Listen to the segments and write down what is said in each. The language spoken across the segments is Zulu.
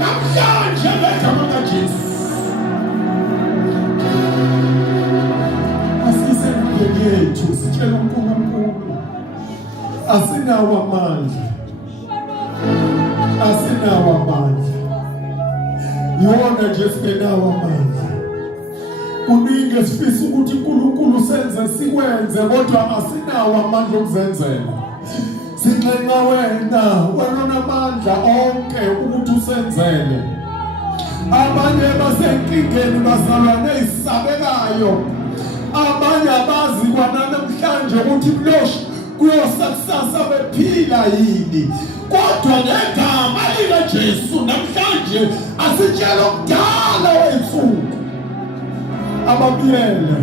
namhlanje ngegama likaJesu asisendlini yethu sitshela uNkulunkulu asinawo amandla, asinawo amandla, yona nje singenawo amandla. Kuningi esifisa ukuthi uNkulunkulu senze sikwenze kodwa asinawo amandla okuzenzela. Sinxenxa wena onamandla onke ukuthi usenzele. Abanye basenkingeni bazalwane ezisabekayo, abanye abazi kwanamhlanje ukuthi kuloshi kuyosakusasa bephila yini. Kodwa ngegama likaJesu namhlanje asitshela ukudala wethuka ababiyele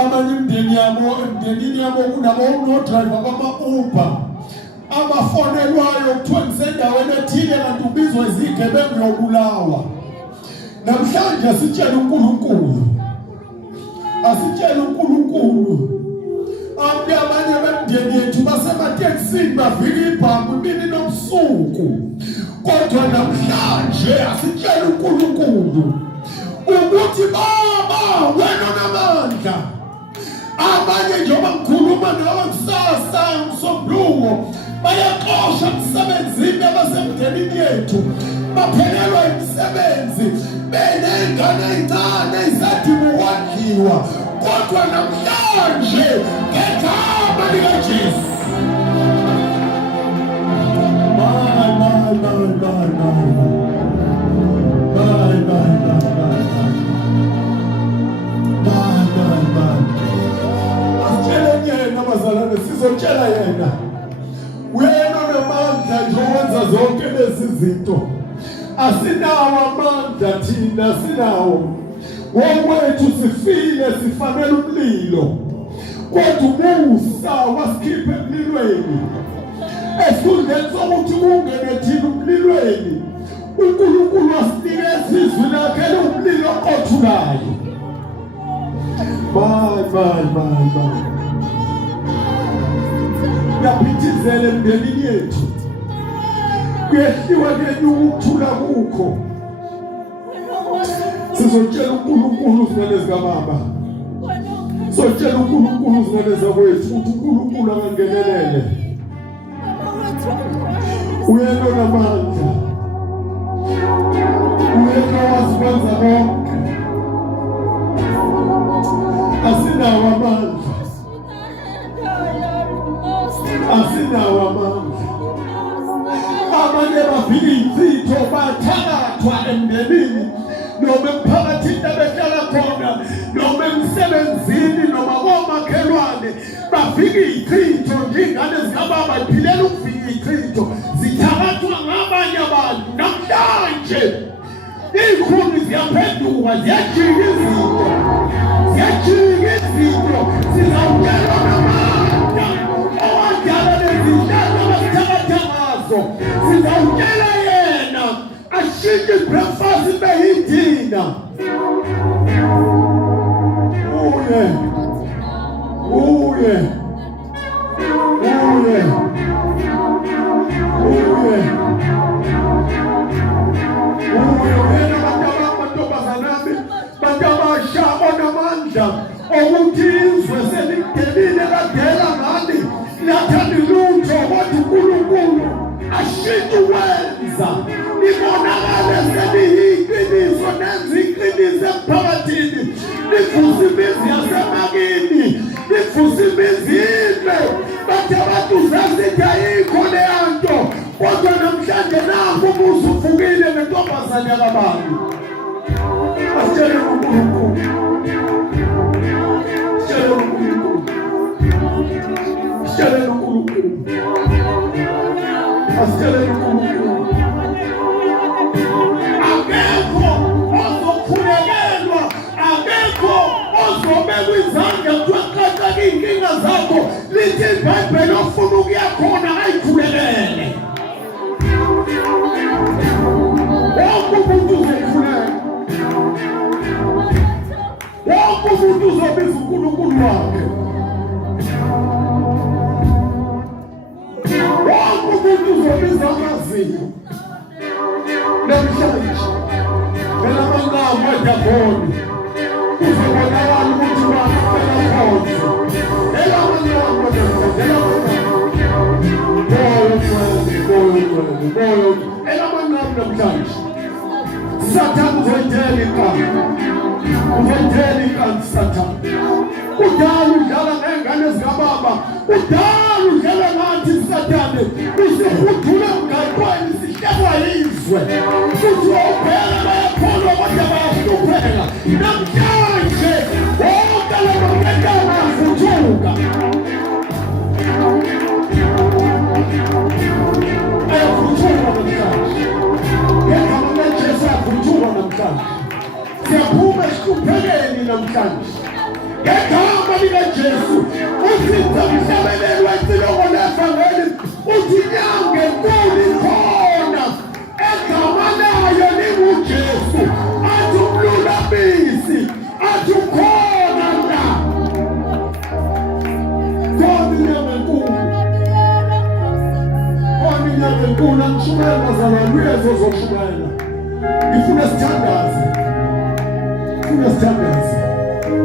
abanye imindeni yabo kunabo no-driver bama-Uber abafonelwayo kuthiwa nisendaweni ethile kanti ubizwa izigebengu yokulawa. Namhlanje asitshela uNkulunkulu, asitshela uNkulunkulu. Abanye bemndeni yethu basematekisini bavika ibhangu imini nobusuku. Kodwa namhlanje asitshela uNkulunkulu ukuthi Baba wena unamandla. Abanye njengoba ngikhuluma nawe kusasa ngomsombuluko bayaxosha emsebenzini abasemndenini yethu, baphelelwa imisebenzi, benengane ezincane ezadinga ukondliwa. Kodwa namhlanje ngegama likaJesu asitshele yena abazalwane, sizotshela yena uyena onamandla nje okwenza zonke lezi zinto. Asinawo amandla thina, asinawo. Ngokwethu sifile sifanele umlilo, kodwa umusa wasikhipha emlilweni. Esikhundleni sokuthi kungene thina umlilweni, uNkulunkulu wasinikeza izwi lakhe lomlilo oqothulayo. Yaphithizele emndenini yethu, kuyehliwa kenyuka ukuthula kukho. Sizotshela uNkulunkulu izingane zikaBaba, sizotshela uNkulunkulu izingane zakwethu ukuthi uNkulunkulu akangenelele. Uyena onamandla, uyena owazi kwenza konke. Asinawo amandla, asinawo amandla. Abanye bavika izitho bathakathwa emndenini noma emphakathini abehlala khona noma emsebenzini noma komakhelwane, bavika izitho njengane zikaBaba ziphilela ukuvika izitho, zithakathwa ngabanye abantu. Namhlanje izikhuni ziyaphenduka, ziyajika izinto, ziyajika izinto. Sizawutshelwa namandla owadala lezi zinto abazithakatha ngazo. Sizawutshela yena ashintshe ibreakfast ibe yidina. Uye bantabasha onamandla ukuthi izwe selidelile ladela ngani lathanda lutho, kodwa uNkulunkulu ashintshe ukwenza libonakale seliyiqiniso, nenza iqiniso emphakathini, livusa imizi yasemakini, livusa imizi inhle. Bathi abantu zasithi ayikho leya nto, kodwa namhlanje nakho umuzi uvukile nentombazane yakaBaba. Asitshele uNkulunkulu, asitshele uNkulunkulu, asitshele uNkulunkulu, asitshele uNkulunkulu. Akekho ozophumelelwa, akekho ozobekwa izandla kuthiwa inkinga zakho. Lithi iBhayibheli ofuna ukuya khona ayikhulekele. Wonke umuntu uzokhuleka, wonke umuntu uzobiza uNkulunkulu wakhe. ethiniyo. Namhlanje elamanqamu edaboni uzobonakala ukuthi wafela khonza. Elamanqamu elamanqamu namhlanje Satan uzoyithela inkani. Uzoyithela inkani Satan. Udala udlala ngengane zikababa. Udala udlala ngathi Satane usihuthule emgaqweni sihlekwa yizwe. Futhi uphela bayakholwa kodwa bayahlupheka. Namhlanje wonke labo ngentaba ayafuthuka. Ayafuthuka namhlanje. Ngegama likaJesu ayafuthuka namhlanje. Siyaphuma esihluphekeni namhlanje. Ngegama likaJesu uzinza mhlabeleli wensilongo levangeli uthi inyanga enkulu ikhona egama layo linguJesu athi umlulamisi athi ukhona la khona inyanga enkulu angishumayela bazalwane uyezo zokushumayela ngifuna sithandaze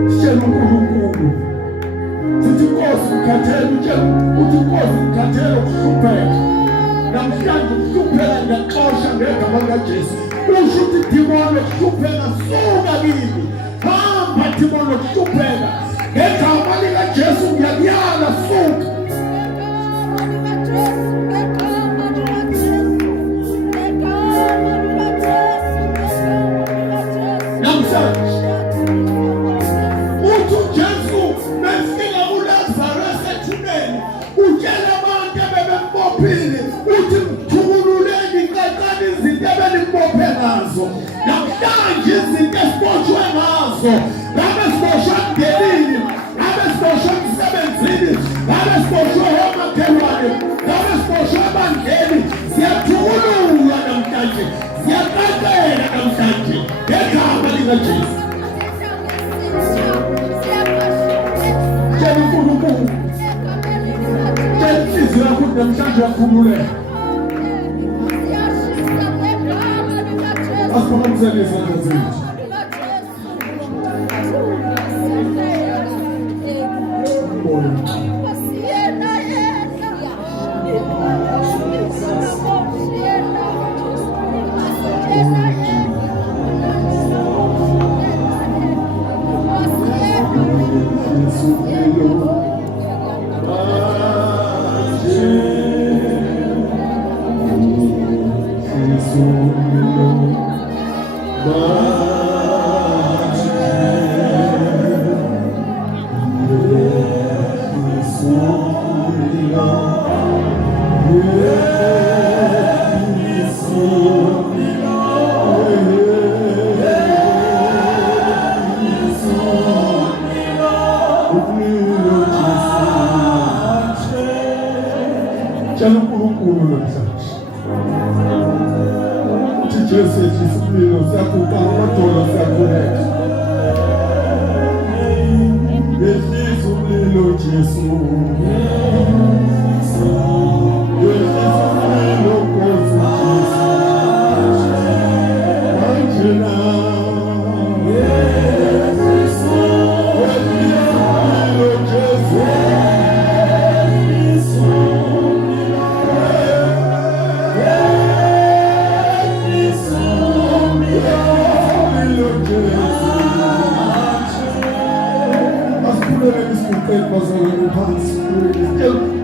sitshela uNkulunkulu sithi Nkosi ngikhathele uthi Nkosi ngikhathele ukuhlupheka namhlanje ukuhlupheka ngiyaxosha ngegama likaJesu usho ukuthi dimono ukuhlupheka suka kimi hamba dimono ukuhlupheka ngegama likaJesu ngiyakuyala suka namhlanje uthi mthululeni inkatani izinto ebenibophe ngazo namhlanje izinto esiboshwe ngazo ngabe siboshwe emndenini ngabe siboshwe emsebenzini ngabe siboshwe emakhelwane ngabe siboshwe ebandleni ziyathukululwa namhlanje ziyaqaqela namhlanje ngegama likaJesu tshela uNkulunkulu inhliziyo yakho namhlanje yakhululeka. Asiphakamiseni izandla zethu.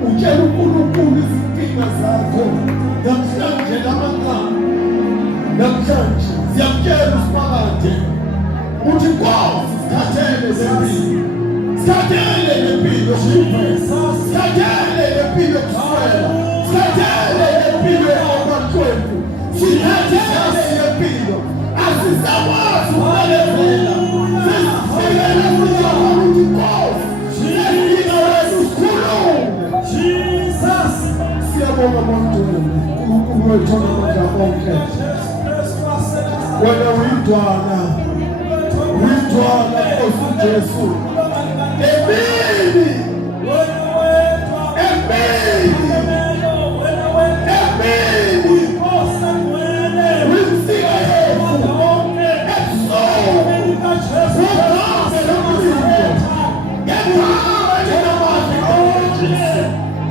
Utshela uNkulunkulu izinkinga zakho namhlanje lamanqamu namhlanje siyamtshela uSimakade uthi Nkosi sikhathele lempilo sikhathele lempilo kuswela sikhathele lempilo yabantu sikhathele lempilo asisakwazi ukubekezela sesifikela kuJehova uthi Nkosi siyabonga uNkulunkulu wethu amandla onke wena uyidwana Nkosi uJesu emini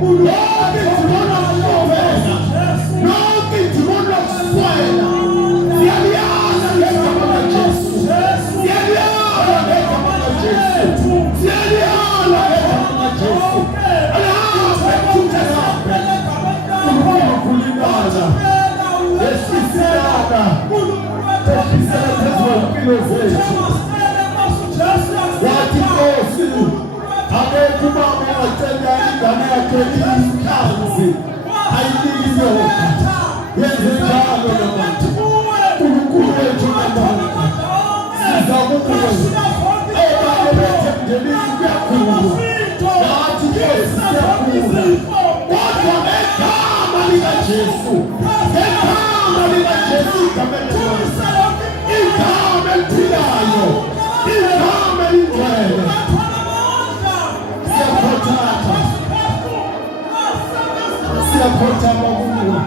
lonke idimoni lokufeza, lonke idimoni lokuswela, siyaliyala ngegama likaJesu, siyaliyala ngegama likaJesu, siyaliyala ngegama likaJesu. Alabe kuthelabe ukukhululana lesisilana tophisela phezulu impilo zethu. Wathi Nkosi, abekho ubaba ongacela ingane yakhe ikhanzi ayinike inyoka. Yenze njalo nabantu. uNkulunkulu wethu namandla, siza kuwe. Obaba bethu emndenini kuyakhula, nathi Nkosi siyakhula. Kodwa ngegama likaJesu, ngegama likaJesu, igama eliphilayo, igama elingcwele, siyakhothama kuwe.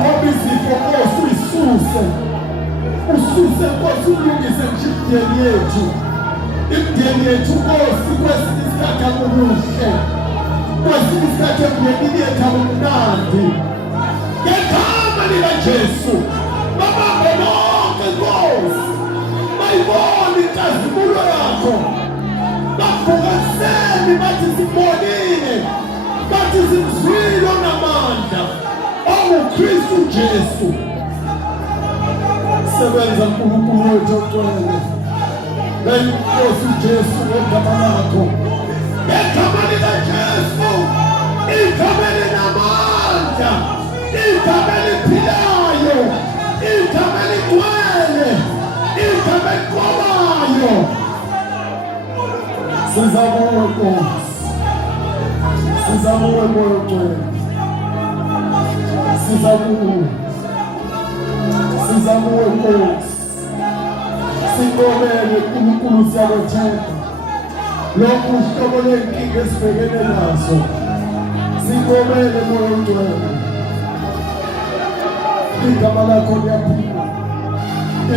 Ngoba izifo Nkosi uyisuse, ususe Nkosi, ulungise nje imideni yethu. Imideni yethu Nkosi kwesinye isikhathi akukuhle, kwesinye isikhathi emndenini yethu akumnandi. Ngegama likaJesu, babambe bonke Nkosi, bayibone inkazimulo yakho, bavukaseni bathi sibonile, bathi simzwile onamandla, onguKristu Jesu. Sebenza uNkulunkulu wethu ogcwele, Nkosi Jesu ngegama lakho, ngegama likaJesu, igama elinamandla, igama eliphilayo, igama eligcwele, igama eliqobayo. Siza kuwe Nkosi, siza kuwe Moya Ogcwele, siza kuwe, siza kuwe Nkosi. Siqobele uNkulunkulu, siyakuthemba lokhu uhlobo lwenkinga esibhekene nazo. Siqobele Moya Ogcwele, igama lakho liyaphila,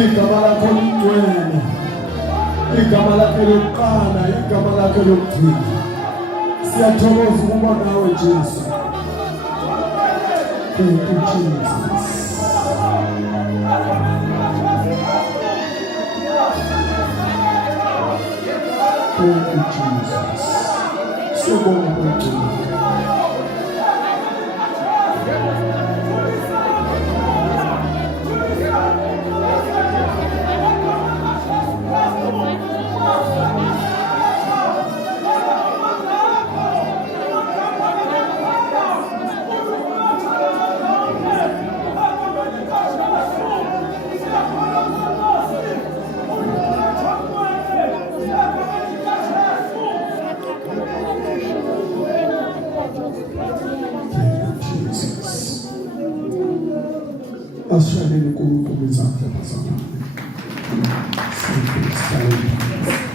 igama lakho ligcwele, igama lakho lokuqala, igama lakho lokugcina. Siyathokoza ukuba nawe Jesu. Thank you Jesus. Thank you Jesus. Sibonga kwethu. Ashaleni uNkulunkulu izandla zami. Sibonga.